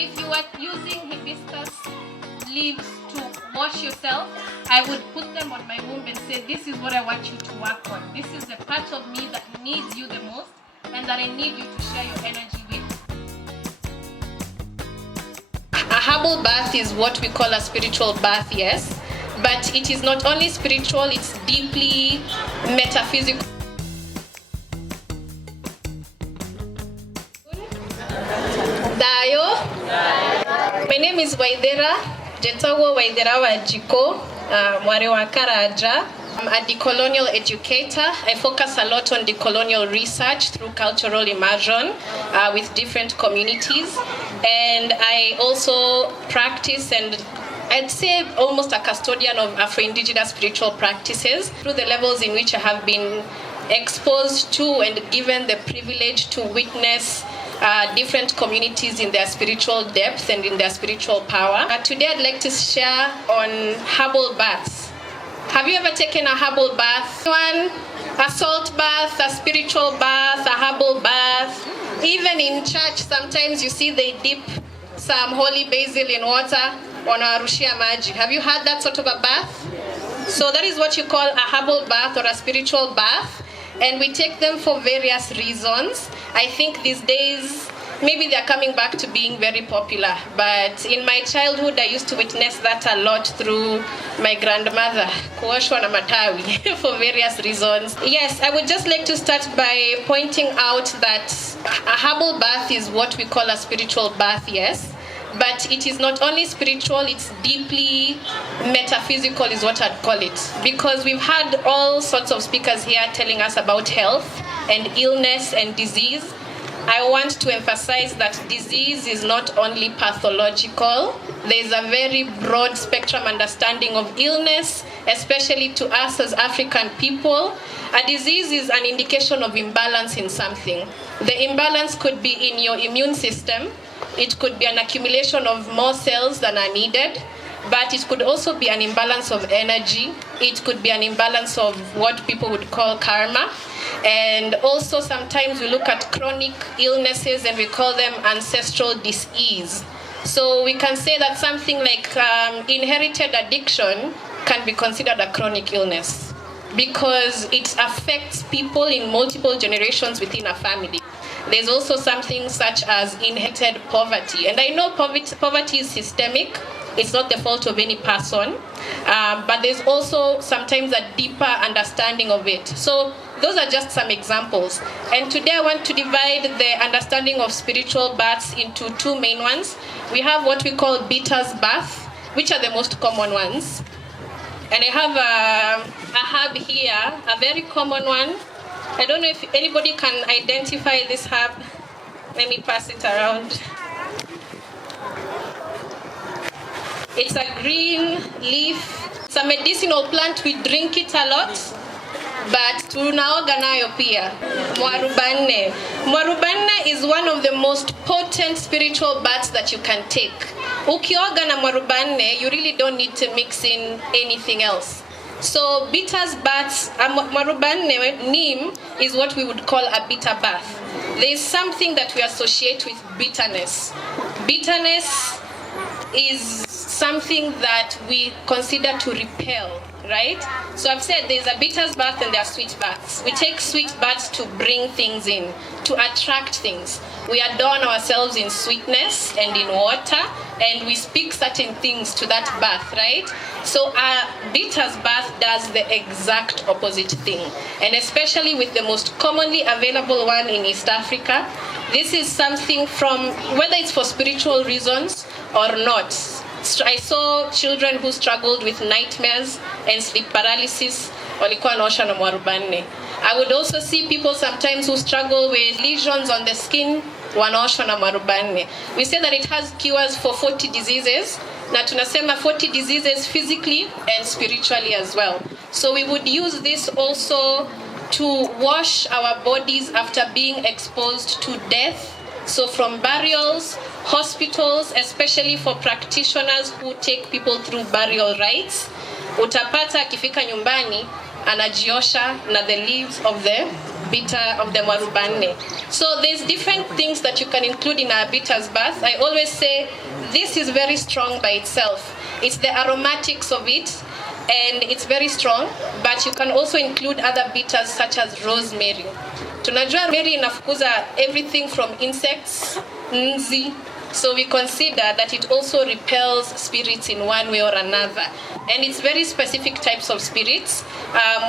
if you are using hibiscus leaves to wash yourself, I would put them on my womb and say, this is what I want you to work on. This is the part of me that needs you the most and that I need you to share your energy with. A herbal bath is what we call a spiritual bath, yes, but it is not only spiritual, it's deeply metaphysical. Dayo. My name is Waithira of Charms. I'm a decolonial educator. I focus a lot on decolonial research through cultural immersion with different communities. And I also practice, and I'd say almost a custodian of Afro-Indigenous spiritual practices through the levels in which I have been exposed to and given the privilege to witness different communities in their spiritual depth and in their spiritual power. Today I'd like to share on herbal baths. Have you ever taken a herbal bath? One, a salt bath, a spiritual bath, a herbal bath. Even in church, sometimes you see they dip some holy basil in water on a rushia maji. Have you had that sort of a bath? So that is what you call a herbal bath or a spiritual bath. And we take them for various reasons. I think these days, maybe they're coming back to being very popular. But in my childhood, I used to witness that a lot through my grandmother, kuoshwa na matawi, for various reasons. Yes, I would just like to start by pointing out that a herbal bath is what we call a spiritual bath, yes. But it is not only spiritual, it's deeply metaphysical is what I'd call it. Because we've had all sorts of speakers here telling us about health and illness and disease. I want to emphasize that disease is not only pathological. There's a very broad spectrum understanding of illness, especially to us as African people. A disease is an indication of imbalance in something. The imbalance could be in your immune system. It could be an accumulation of more cells than are needed, but it could also be an imbalance of energy. It could be an imbalance of what people would call karma. And also sometimes we look at chronic illnesses and we call them ancestral disease. So we can say that something like inherited addiction can be considered a chronic illness because it affects people in multiple generations within a family. There's also something such as inherited poverty. And I know poverty is systemic. It's not the fault of any person. But there's also sometimes a deeper understanding of it. So those are just some examples. And today I want to divide the understanding of spiritual baths into two main ones. We have what we call Bitter's bath, which are the most common ones. And I have a herb here, a very common one. I don't know if anybody can identify this herb. Let me pass it around. It's a green leaf. It's a medicinal plant. We drink it a lot. But tunaoga nayo pia. Mwarubane. Mwarubane is one of the most potent spiritual baths that you can take. Ukioga na mwarubane, you really don't need to mix in anything else. So bitter's baths, marubane neem is what we would call a bitter bath. There is something that we associate with bitterness. Bitterness is something that we consider to repel, right? So I've said there's a bitter's bath and there are sweet baths. We take sweet baths to bring things in, to attract things. We adorn ourselves in sweetness and in water, and we speak certain things to that bath, right? So a bitter's bath does the exact opposite thing. And especially with the most commonly available one in East Africa, this is something from, whether it's for spiritual reasons or not. I saw children who struggled with nightmares and sleep paralysis. Walikuwa wanaosha na mwarubani. I would also see people sometimes who struggle with lesions on the skin. Wanaoshwa na mwarubani. We say that it has cures for 40 diseases. Na tunasema 40 diseases physically and spiritually as well. So we would use this also to wash our bodies after being exposed to death. So from burials, hospitals, especially for practitioners who take people through burial rites, utapata akifika nyumbani, anajiosha na the leaves of the bitter of the mwarubaine. So there's different things that you can include in a bitter's bath. I always say this is very strong by itself. It's the aromatics of it, and it's very strong, but you can also include other bitters such as rosemary. Tunajua rosemary inafukuza everything from insects, nzi. So we consider that it also repels spirits in one way or another. And it's very specific types of spirits.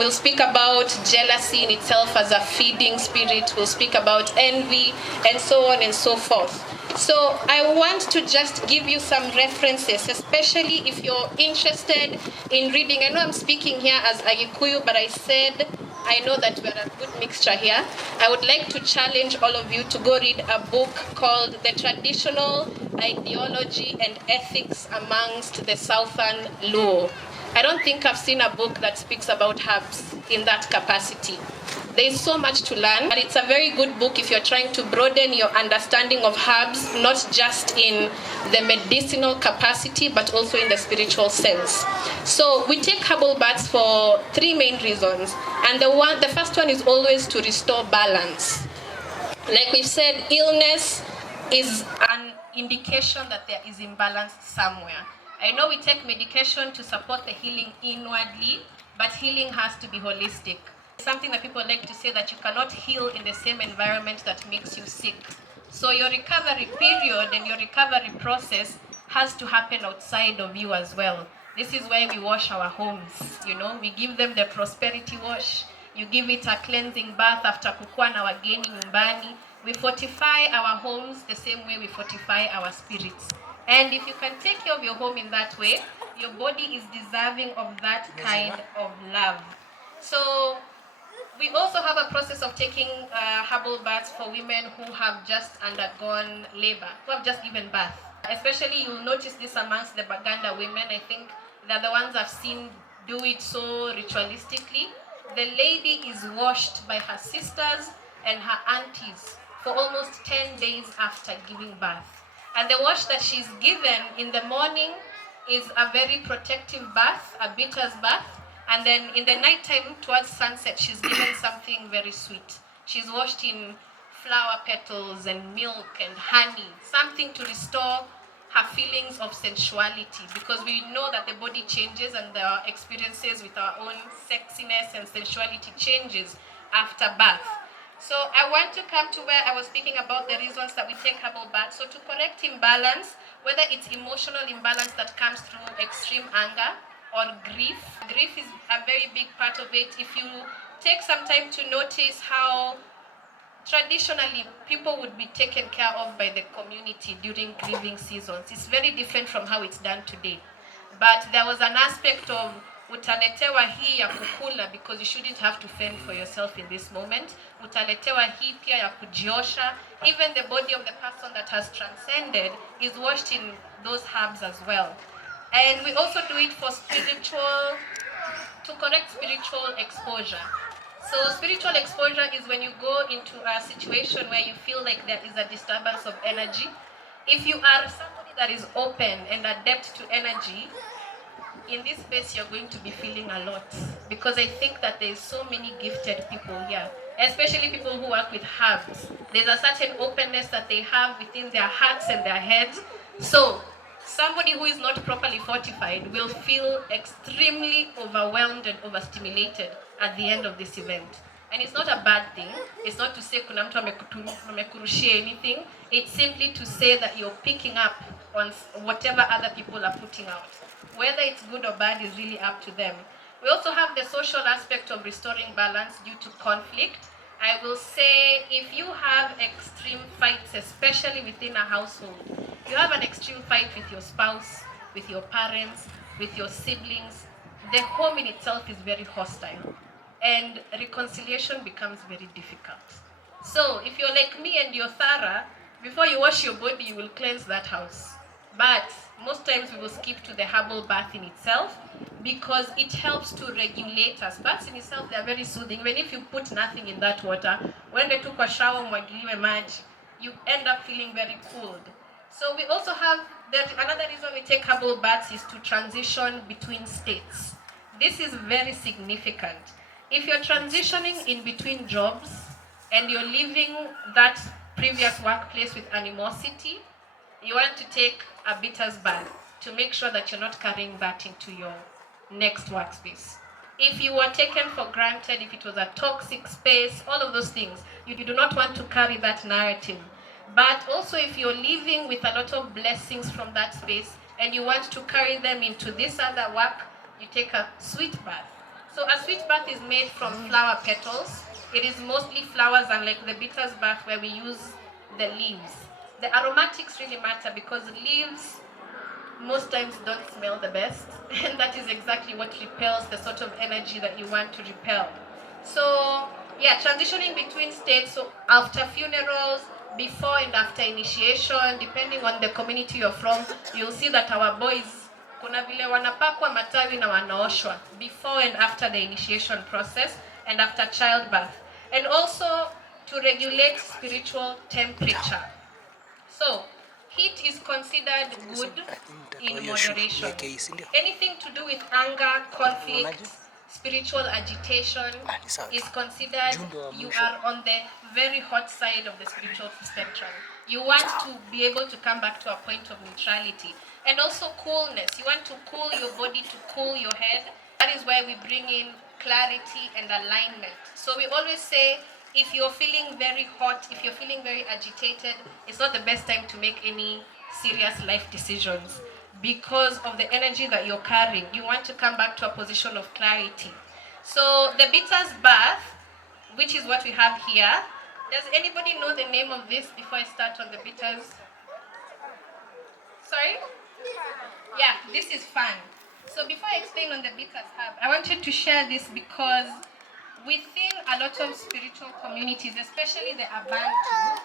We'll speak about jealousy in itself as a feeding spirit. We'll speak about envy and so on and so forth. So I want to just give you some references, especially if you're interested in reading. I know I'm speaking here as a Gikuyu, but I said I know that we're a good mixture here. I would like to challenge all of you to go read a book called The Traditional Ideology and Ethics Amongst the Southern Luo. I don't think I've seen a book that speaks about herbs in that capacity. There's so much to learn, but it's a very good book if you're trying to broaden your understanding of herbs, not just in the medicinal capacity, but also in the spiritual sense. So we take herbal baths for three main reasons. And the first one is always to restore balance. Like we've said, illness is an indication that there is imbalance somewhere. I know we take medication to support the healing inwardly, but healing has to be holistic. Something that people like to say that you cannot heal in the same environment that makes you sick. So your recovery period and your recovery process has to happen outside of you as well. This is why we wash our homes, we give them the prosperity wash. You give it a cleansing bath after kukua na wageni nyumbani. We fortify our homes the same way we fortify our spirits. And if you can take care of your home in that way, your body is deserving of that kind of love. So we also have a process of taking herbal baths for women who have just undergone labor, who have just given birth. Especially you'll notice this amongst the Baganda women. I think they're the ones I've seen do it so ritualistically. The lady is washed by her sisters and her aunties for almost 10 days after giving birth. And the wash that she's given in the morning is a very protective bath, a bitter's bath. And then in the nighttime, towards sunset, she's given something very sweet. She's washed in flower petals and milk and honey, something to restore her feelings of sensuality, because we know that the body changes and the experiences with our own sexiness and sensuality changes after birth. So I want to come to where I was speaking about the reasons that we take herbal baths. So to correct imbalance, whether it's emotional imbalance that comes through extreme anger, or grief. Grief is a very big part of it. If you take some time to notice how traditionally people would be taken care of by the community during grieving seasons, it's very different from how it's done today. But there was an aspect of utaletewa hii ya kukula, because you shouldn't have to fend for yourself in this moment. Utaletewa hii pia ya kujiosha. Even the body of the person that has transcended is washed in those herbs as well. And we also do it for to correct spiritual exposure. So spiritual exposure is when you go into a situation where you feel like there is a disturbance of energy. If you are somebody that is open and adept to energy, in this space you're going to be feeling a lot. Because I think that there's so many gifted people here, especially people who work with herbs. There's a certain openness that they have within their hearts and their heads. So somebody who is not properly fortified will feel extremely overwhelmed and overstimulated at the end of this event. And it's not a bad thing. It's not to say kuna mtu amekurushia anything. It's simply to say that you're picking up on whatever other people are putting out. Whether it's good or bad is really up to them. We also have the social aspect of restoring balance due to conflict. I will say if you have extreme fights, especially within a household, you have an extreme fight with your spouse, with your parents, with your siblings, the home in itself is very hostile and reconciliation becomes very difficult. So if you're like me and you're thorough, before you wash your body, you will cleanse that house. But most times we will skip to the herbal bath in itself because it helps to regulate us. Baths in itself, they are very soothing. Even if you put nothing in that water, when they took a shower, mwagiliwe maji, you end up feeling very cooled. So we also have, another reason we take herbal baths is to transition between states. This is very significant. If you're transitioning in between jobs and you're leaving that previous workplace with animosity, you want to take a bitter's bath to make sure that you're not carrying that into your next workspace. If you were taken for granted, if it was a toxic space, all of those things, you do not want to carry that narrative. But also if you're living with a lot of blessings from that space and you want to carry them into this other work, you take a sweet bath. So a sweet bath is made from flower petals. It is mostly flowers, unlike the bitter's bath where we use the leaves. The aromatics really matter because leaves most times don't smell the best, and that is exactly what repels the sort of energy that you want to repel. So yeah, transitioning between states, so after funerals, before and after initiation, depending on the community you're from, you'll see that our boys, kuna vile wanapakwa matawi na wanaoshwa before and after the initiation process and after childbirth, and also to regulate spiritual temperature. So heat is considered good in moderation. Anything to do with anger, conflict, spiritual agitation is considered you are on the very hot side of the spiritual spectrum. You want to be able to come back to a point of neutrality. And also coolness. You want to cool your body, to cool your head. That is why we bring in clarity and alignment. So we always say, if you're feeling very hot, if you're feeling very agitated, it's not the best time to make any serious life decisions because of the energy that you're carrying. You want to come back to a position of clarity. So the bitter's bath, which is what we have here. Does anybody know the name of this before I start on the bitters? Sorry? Yeah, this is fun. So before I explain on the bitters herb, I wanted to share this because within a lot of spiritual communities, especially the Abantu,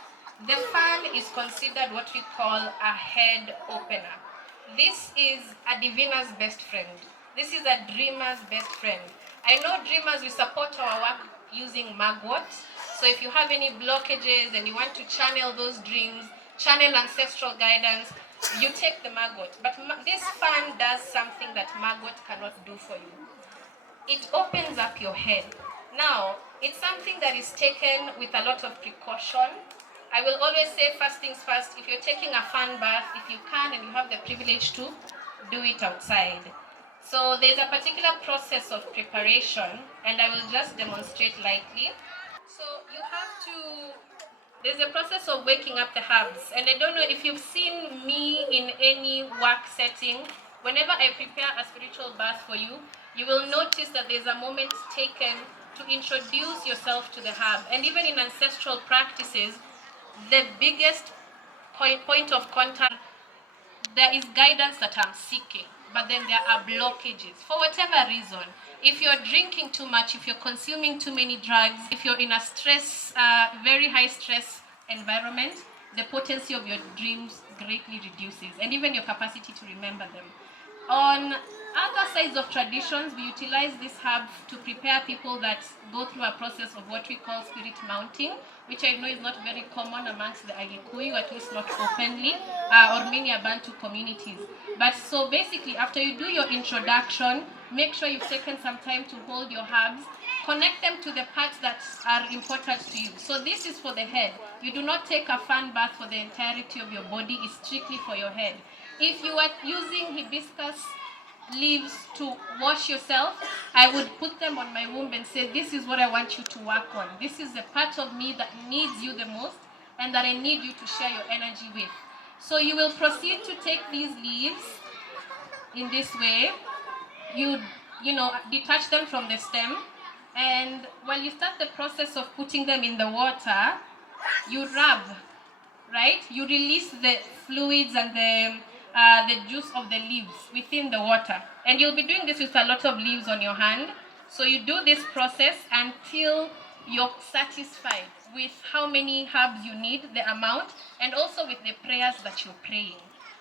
the fan is considered what we call a head opener. This is a divina's best friend. This is a dreamer's best friend. I know dreamers, we support our work using magwort. So if you have any blockages and you want to channel those dreams, channel ancestral guidance, you take the magwort. But this fan does something that magwort cannot do for you. It opens up your head. Now, it's something that is taken with a lot of precaution. I will always say first things first, if you're taking a fan bath, if you can and you have the privilege to, do it outside. So there's a particular process of preparation, and I will just demonstrate lightly. So you have to, there's a process of waking up the herbs. And I don't know if you've seen me in any work setting, whenever I prepare a spiritual bath for you, you will notice that there's a moment taken to introduce yourself to the herb. And even in ancestral practices, the biggest point of contact, there is guidance that I'm seeking, but then there are blockages for whatever reason. If you're drinking too much, if you're consuming too many drugs, if you're in a stress, very high stress environment, the potency of your dreams greatly reduces, and even your capacity to remember them. On other sides of traditions, we utilize this herb to prepare people that go through a process of what we call spirit mounting, which I know is not very common amongst the Agikuyu, at least not openly, or many Abantu communities. But so basically, after you do your introduction, make sure you've taken some time to hold your herbs, connect them to the parts that are important to you. So this is for the head. You do not take a fan bath for the entirety of your body, it's strictly for your head. If you are using hibiscus leaves to wash yourself, I would put them on my womb and say, this is what I want you to work on. This is the part of me that needs you the most and that I need you to share your energy with. So you will proceed to take these leaves in this way. You detach them from the stem, and when you start the process of putting them in the water, you rub, right? You release the fluids and the juice of the leaves within the water. And you'll be doing this with a lot of leaves on your hand. So you do this process until you're satisfied with how many herbs you need, the amount, and also with the prayers that you're praying.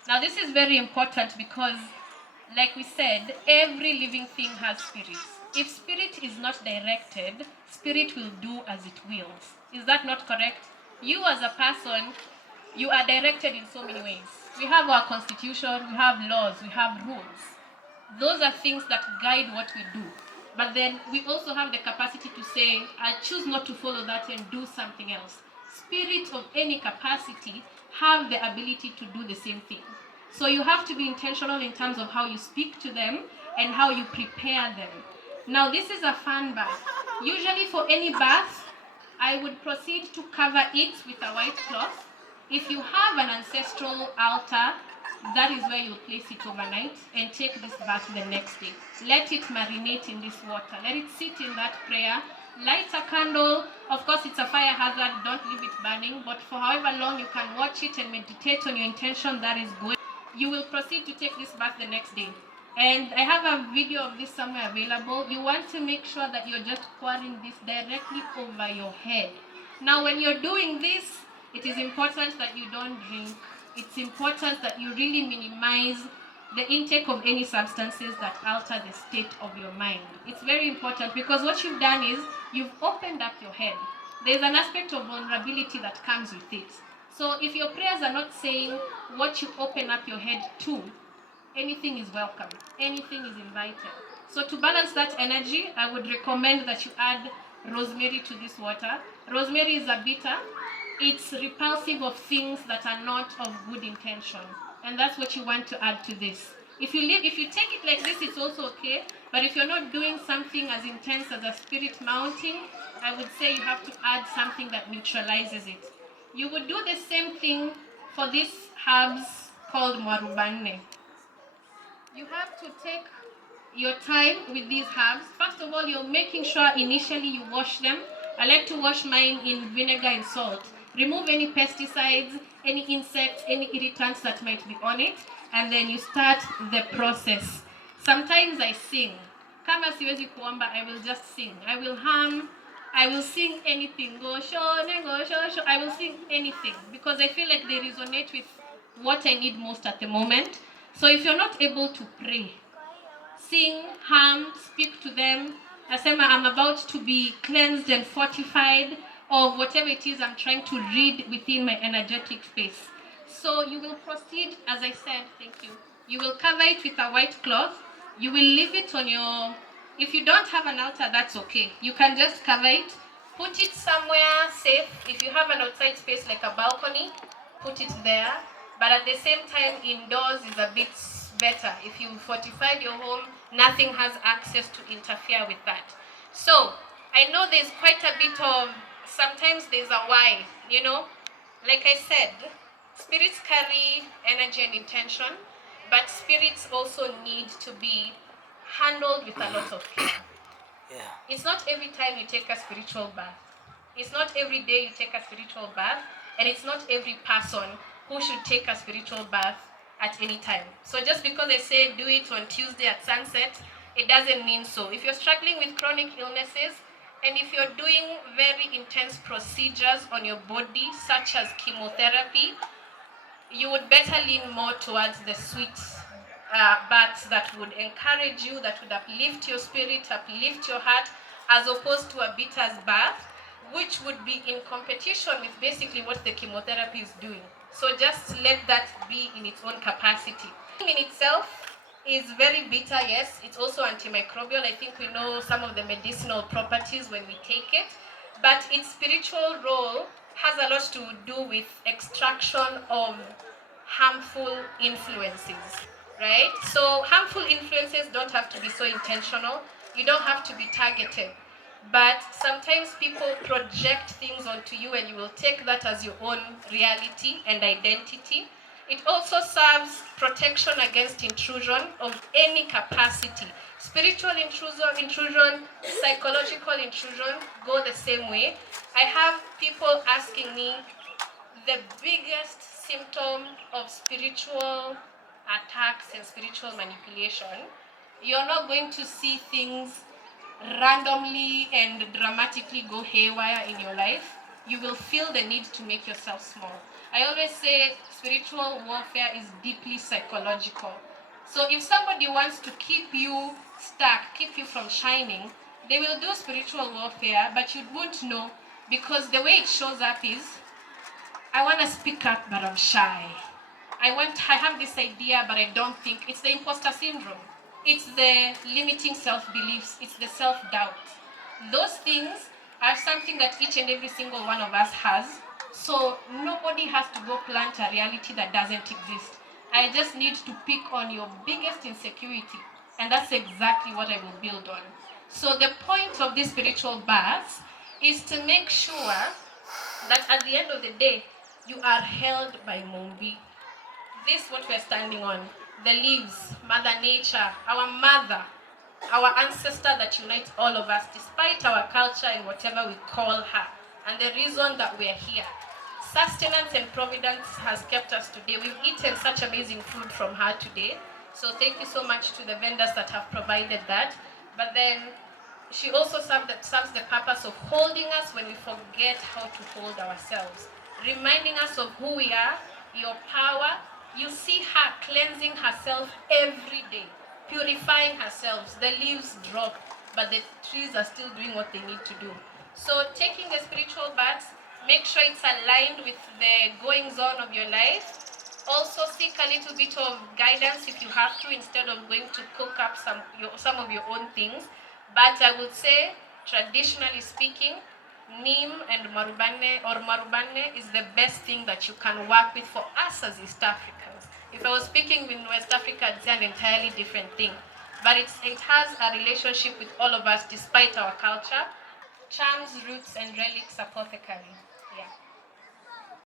Now this is very important because, like we said, every living thing has spirits. If spirit is not directed, spirit will do as it wills. Is that not correct? You as a person, you are directed in so many ways. We have our constitution, we have laws, we have rules. Those are things that guide what we do. But then we also have the capacity to say, I choose not to follow that and do something else. Spirits of any capacity have the ability to do the same thing. So you have to be intentional in terms of how you speak to them and how you prepare them. Now this is a fun bath. Usually for any bath, I would proceed to cover it with a white cloth. If you have an ancestral altar, that is where you place it overnight and take this bath the next day. Let it marinate in this water. Let it sit in that prayer. Light a candle. Of course, it's a fire hazard. Don't leave it burning. But for however long you can watch it and meditate on your intention, that is good. You will proceed to take this bath the next day. And I have a video of this somewhere available. You want to make sure that you're just pouring this directly over your head. Now, when you're doing this, it is important that you don't drink. It's important that you really minimize the intake of any substances that alter the state of your mind. It's very important because what you've done is you've opened up your head. There's an aspect of vulnerability that comes with it. So if your prayers are not saying what you open up your head to, anything is welcome. Anything is invited. So to balance that energy, I would recommend that you add rosemary to this water. Rosemary is a bitter. It's repulsive of things that are not of good intention. And that's what you want to add to this. If you take it like this, it's also okay. But if you're not doing something as intense as a spirit mounting, I would say you have to add something that neutralizes it. You would do the same thing for these herbs called marubane. You have to take your time with these herbs. First of all, you're making sure initially you wash them. I like to wash mine in vinegar and salt. Remove any pesticides, any insects, any irritants that might be on it, and then you start the process. Sometimes I sing. Kama siwezi kuomba, I will just sing. I will hum. I will sing anything. Go shone, go sho. I will sing anything because I feel like they resonate with what I need most at the moment. So if you're not able to pray, sing, hum, speak to them. Asema, I'm about to be cleansed and fortified of whatever it is I'm trying to read within my energetic space. So you will proceed, as I said, thank you. You will cover it with a white cloth. You will leave it on your, if you don't have an altar, that's okay. You can just cover it, put it somewhere safe. If you have an outside space like a balcony, put it there. But at the same time, indoors is a bit better. If you fortified your home, nothing has access to interfere with that. So, I know there's quite a bit of, sometimes there's a why, you know. Like I said, spirits carry energy and intention, but spirits also need to be handled with a lot of care. Yeah. It's not every time you take a spiritual bath. It's not every day you take a spiritual bath, and it's not every person who should take a spiritual bath at any time. So just because I say do it on Tuesday at sunset, it doesn't mean so. If you're struggling with chronic illnesses, and if you're doing very intense procedures on your body, such as chemotherapy, you would better lean more towards the sweet baths that would encourage you, that would uplift your spirit, uplift your heart, as opposed to a bitter's bath, which would be in competition with basically what the chemotherapy is doing. So just let that be in its own capacity. In itself is very bitter, yes. It's also antimicrobial. I think we know some of the medicinal properties when we take it. But its spiritual role has a lot to do with extraction of harmful influences, right? So harmful influences don't have to be so intentional. You don't have to be targeted. But sometimes people project things onto you and you will take that as your own reality and identity. It also serves protection against intrusion of any capacity. Spiritual intrusion, psychological intrusion go the same way. I have people asking me the biggest symptom of spiritual attacks and spiritual manipulation. You're not going to see things randomly and dramatically go haywire in your life. You will feel the need to make yourself small. I always say spiritual warfare is deeply psychological. So if somebody wants to keep you stuck, keep you from shining, they will do spiritual warfare, but you won't know, because the way it shows up is, I want to speak up, but I'm shy. I have this idea, but I don't think. It's the imposter syndrome. It's the limiting self-beliefs, it's the self-doubt. Those things are something that each and every single one of us has. So nobody has to go plant a reality that doesn't exist. I just need to pick on your biggest insecurity, and that's exactly what I will build on. So the point of this spiritual baths is to make sure that at the end of the day, you are held by Mumbi. This is what we're standing on. The leaves, Mother Nature, our mother, our ancestor that unites all of us, despite our culture and whatever we call her. And the reason that we're here. Sustenance and providence has kept us today. We've eaten such amazing food from her today. So thank you so much to the vendors that have provided that. But then she also serves the purpose of holding us when we forget how to hold ourselves, reminding us of who we are, your power. You see her cleansing herself every day, purifying herself. The leaves drop, but the trees are still doing what they need to do. So taking the spiritual baths, make sure it's aligned with the goings on of your life. Also seek a little bit of guidance if you have to, instead of going to cook up some of your own things. But I would say, traditionally speaking, neem and marubane is the best thing that you can work with for us as East Africans. If I was speaking in West Africa, it's an entirely different thing. But it has a relationship with all of us despite our culture. Charms, Roots, and Relics Apothecary. Yeah.